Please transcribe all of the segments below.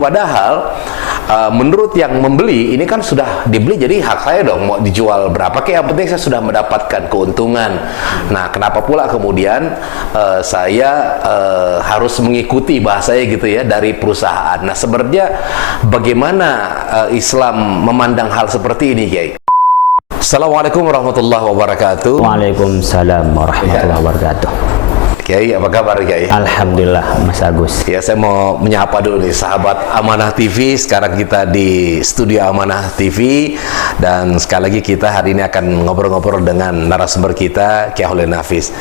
padahal menurut yang membeli ini kan sudah dibeli, jadi hak saya dong mau dijual berapa kayak yang penting saya sudah mendapatkan keuntungan. Nah, kenapa pula kemudian saya harus mengikuti bahasanya gitu ya dari perusahaan. Nah, sebenarnya bagaimana Islam memandang hal seperti ini, Kiai? Assalamualaikum warahmatullahi wabarakatuh. Waalaikumsalam warahmatullahi wabarakatuh. Kiai, apa kabar Kiai? Alhamdulillah, Mas Agus. Ya, saya mau menyapa dulu nih sahabat Amanah TV. Sekarang kita di studio Amanah TV dan sekali lagi kita hari ini akan ngobrol-ngobrol dengan narasumber kita, Kiai Holil Nafis.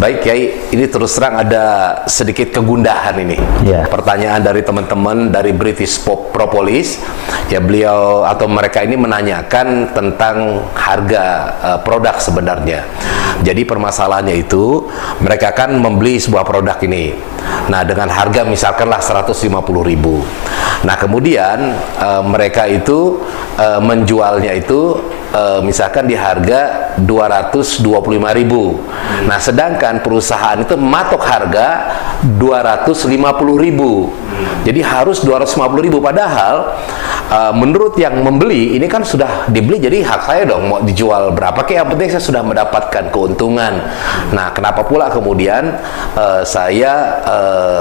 Baik Kiai, ini terus terang ada sedikit kegundahan ini. Ya. Pertanyaan dari teman-teman dari British Propolis. Ya, beliau atau mereka ini menanyakan tentang harga produk sebenarnya. Jadi permasalahannya itu mereka kan membeli sebuah produk ini. Nah, dengan harga misalkanlah 150.000. Nah, kemudian mereka itu menjualnya itu misalkan di harga 225.000. Nah, sedangkan perusahaan itu mematok harga 250.000. Jadi harus 250.000 padahal menurut yang membeli ini kan sudah dibeli, jadi hak saya dong mau dijual berapa kayak yang penting saya sudah mendapatkan keuntungan. Nah, kenapa pula kemudian saya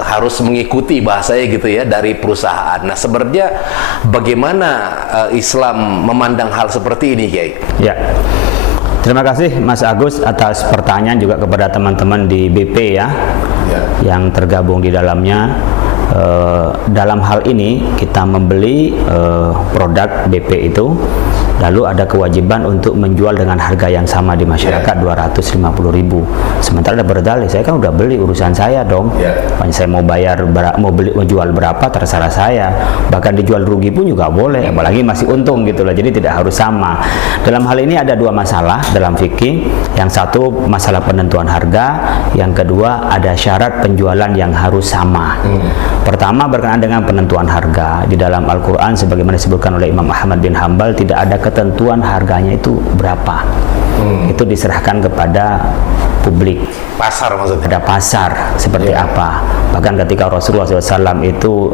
harus mengikuti bahasanya gitu ya dari perusahaan. Nah, sebenarnya bagaimana Islam memandang hal seperti ini, Kiai? Ya. Terima kasih Mas Agus atas pertanyaan, juga kepada teman-teman di BP ya, yang tergabung di dalamnya. Dalam hal ini kita membeli produk BP itu, lalu ada kewajiban untuk menjual dengan harga yang sama di masyarakat, 250.000. Sementara ada berdalih, saya kan udah beli, urusan saya dong. Saya mau bayar, mau jual berapa terserah saya. Bahkan dijual rugi pun juga boleh, apalagi masih untung gitu loh. Jadi tidak harus sama. Dalam hal ini ada dua masalah dalam fikih. Yang satu masalah penentuan harga, yang kedua ada syarat penjualan yang harus sama. Pertama berkenaan dengan penentuan harga. Di dalam Al-Quran sebagaimana disebutkan oleh Imam Ahmad bin Hanbal, tidak ada ketentuan harganya itu berapa. Itu diserahkan kepada publik. Pasar maksudnya? Ada pasar seperti apa. Bahkan ketika Rasulullah SAW itu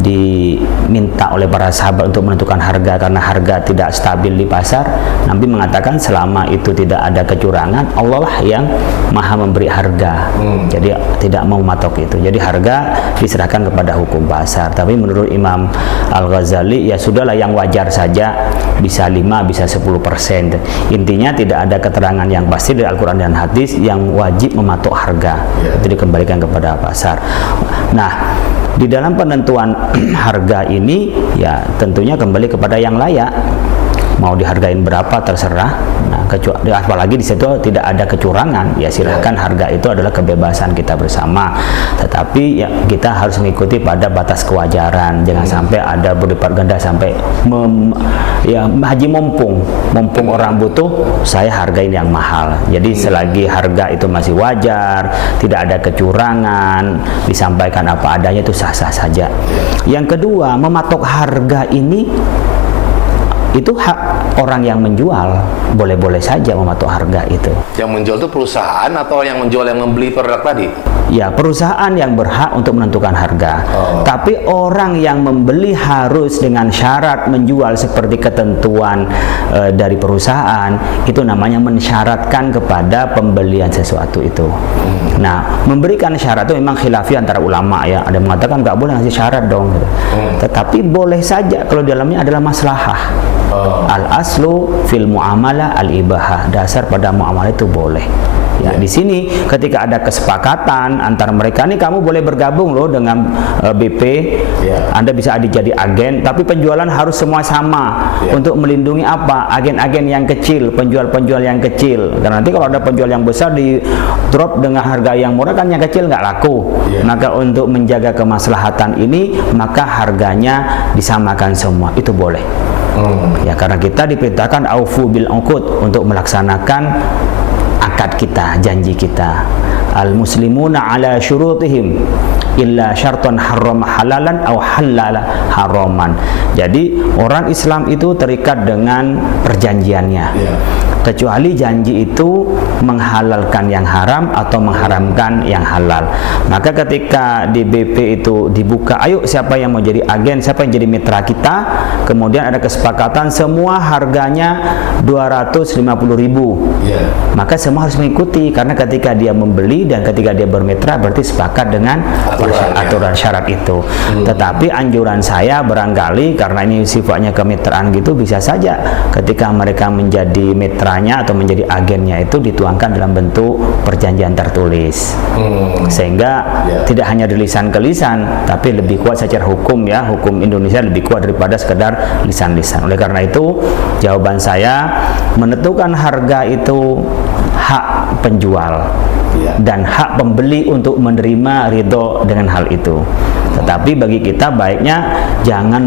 diminta oleh para sahabat untuk menentukan harga karena harga tidak stabil di pasar, Nabi mengatakan selama itu tidak ada kecurangan, Allah lah yang maha memberi harga. Jadi tidak mau matok itu. Jadi harga diserahkan kepada hukum pasar. Tapi menurut Imam Al-Ghazali, ya sudahlah yang wajar saja, bisa 5, bisa 10%. Intinya tidak ada keterangan yang pasti dari Al-Quran dan hadis yang wajib mematok harga. Itu dikembalikan kepada pasar. Nah, di dalam penentuan harga ini ya tentunya kembali kepada yang layak. Mau dihargain berapa terserah. Nah, apalagi di situ tidak ada kecurangan, ya silahkan, harga itu adalah kebebasan kita bersama. Tetapi ya kita harus mengikuti pada batas kewajaran. Jangan sampai ada berlipat ganda sampai haji mumpung orang butuh, saya hargain yang mahal. Jadi selagi harga itu masih wajar, tidak ada kecurangan, disampaikan apa adanya, itu sah-sah saja. Yang kedua, mematok harga ini itu hak orang yang menjual, boleh-boleh saja mematok harga itu. Yang menjual itu perusahaan atau yang menjual yang membeli produk tadi? Ya, perusahaan yang berhak untuk menentukan harga. Tapi orang yang membeli harus dengan syarat menjual seperti ketentuan dari perusahaan, itu namanya mensyaratkan kepada pembelian sesuatu itu. Nah, memberikan syarat itu memang khilafi antara ulama ya. Ada yang mengatakan nggak boleh ngasih syarat dong. Tetapi boleh saja kalau di dalamnya adalah maslahah. Al-aslu fil muamalah al-ibahah. Dasar pada muamalah itu boleh. Ya, di sini ketika ada kesepakatan antara mereka, nih kamu boleh bergabung loh dengan BP, Anda bisa jadi agen, tapi penjualan harus semua sama. Untuk melindungi apa? Agen-agen yang kecil, penjual-penjual yang kecil. Karena nanti kalau ada penjual yang besar di drop dengan harga yang murah, kan yang kecil nggak laku. Maka untuk menjaga kemaslahatan ini, maka harganya disamakan semua. Itu boleh. Ya, karena kita diperintahkan aufu bil uqud, untuk melaksanakan akad kita, janji kita. Al muslimuna ala syurutihim illa syartan harrama halalan aw halala haraman. Jadi orang Islam itu terikat dengan perjanjiannya. kecuali janji itu menghalalkan yang haram atau mengharamkan yang halal. Maka ketika di BP itu dibuka, ayo siapa yang mau jadi agen, siapa yang jadi mitra kita, kemudian ada kesepakatan semua harganya 250.000, maka semua harus mengikuti, karena ketika dia membeli dan ketika dia bermitra berarti sepakat dengan aturan syarat itu. Tetapi anjuran saya barangkali karena ini sifatnya kemitraan gitu, bisa saja ketika mereka menjadi mitranya atau menjadi agennya itu dituangkan dalam bentuk perjanjian tertulis, sehingga tidak hanya di lisan ke lisan, tapi lebih kuat secara hukum ya. Hukum Indonesia lebih kuat daripada sekedar lisan-lisan. Oleh karena itu jawaban saya, menentukan harga itu hak penjual dan hak pembeli untuk menerima ridho dengan hal itu. Tetapi bagi kita baiknya jangan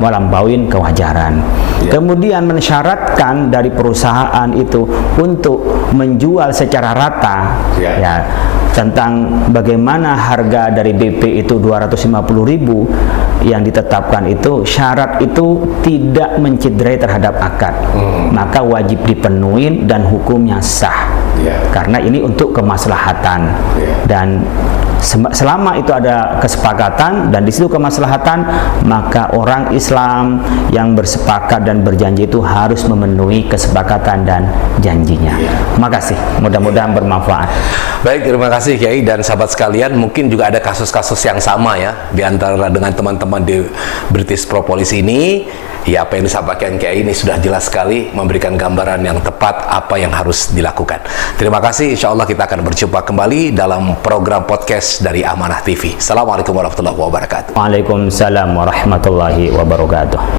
melampauin kewajaran. Kemudian mensyaratkan dari perusahaan itu untuk menjual secara rata, ya, tentang bagaimana harga dari BP itu 250.000 yang ditetapkan itu, syarat itu tidak mencederai terhadap akad, maka wajib dipenuhi dan hukumnya sah, karena ini untuk kemaslahatan. Dan selama itu ada kesepakatan dan di situ kemaslahatan, maka orang Islam yang bersepakat dan berjanji itu harus memenuhi kesepakatan dan janjinya. Terima kasih, mudah-mudahan bermanfaat. Baik, terima kasih Kiai dan sahabat sekalian. Mungkin juga ada kasus-kasus yang sama ya di antara dengan teman-teman di British Propolis ini. Ya, apa yang disampaikan Kiai ini sudah jelas sekali, memberikan gambaran yang tepat apa yang harus dilakukan. Terima kasih, insya Allah kita akan berjumpa kembali dalam program podcast dari Amanah TV. Assalamualaikum warahmatullahi wabarakatuh. Waalaikumsalam warahmatullahi wabarakatuh.